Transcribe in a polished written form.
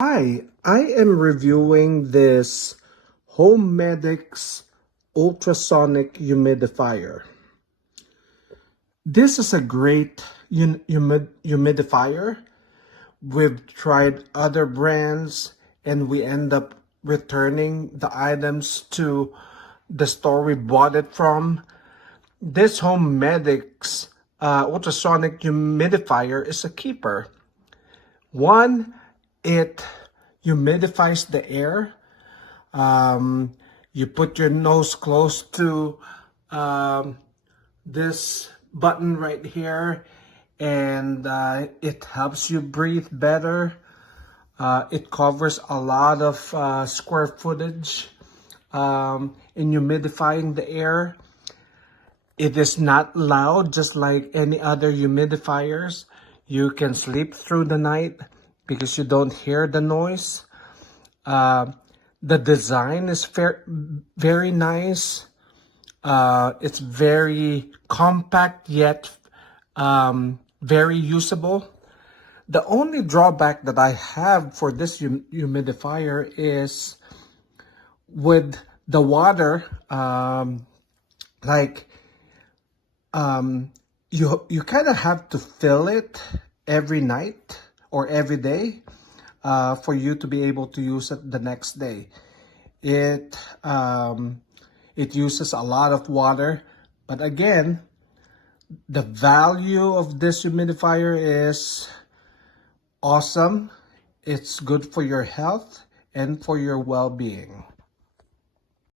Hi, I am reviewing this HoMedics Ultrasonic Humidifier. This is a great humidifier. We've tried other brands and we end up returning the items to the store we bought it from. This HoMedics Ultrasonic Humidifier is a keeper. One, it humidifies the air. You put your nose close to this button right here, and it helps you breathe better. It covers a lot of square footage in humidifying the air. It is not loud, just like any other humidifiers. You can sleep through the night because you don't hear the noise. The design is very nice. It's very compact yet very usable. The only drawback that I have for this humidifier is with the water, you kind of have to fill it every night or every day for you to be able to use it the next day. It uses a lot of water, but again, the value of this humidifier is awesome. It's good for your health and for your well-being.